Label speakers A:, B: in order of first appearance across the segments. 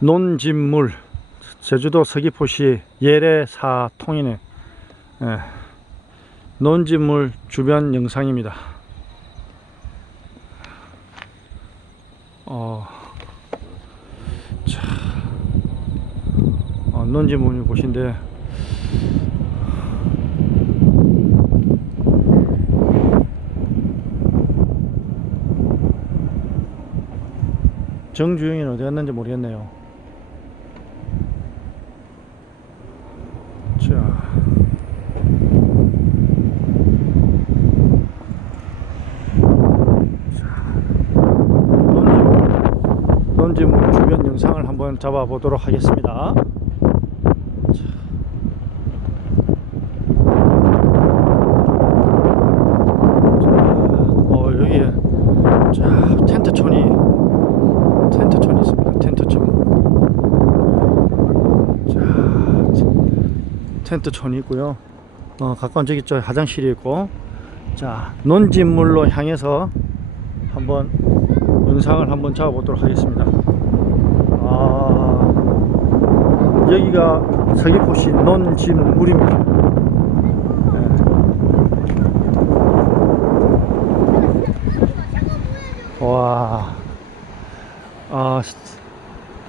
A: 논진물 제주도 서귀포시 예래사 통인의 예, 논진물 주변 영상입니다. 어, 자, 어, 논진물 곳인데 정주영이는 어디 갔는지 모르겠네요. 자. 논지물 주변 영상을 한번 잡아 보도록 하겠습니다. 자. 자, 어, 텐트촌이 있고요. 어, 가까운 저기 저 화장실이 있고. 자, 논진물로 향해서 한번 영상을 한번 잡아보도록 하겠습니다. 아, 여기가 서귀포시 논진 물입니다. 네. 와. 아,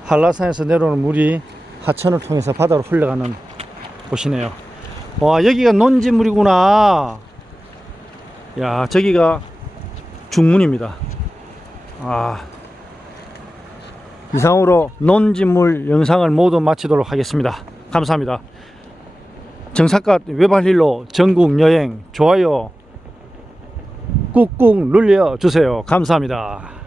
A: 한라산에서 내려오는 물이 하천을 통해서 바다로 흘러가는 곳이네요. 와, 여기가 논지물이구나. 야, 저기가 중문입니다. 아, 이상으로 논지물 영상을 모두 마치도록 하겠습니다. 감사합니다. 정사갓 외발일로 전국 여행 좋아요 꾹꾹 눌러 주세요. 감사합니다.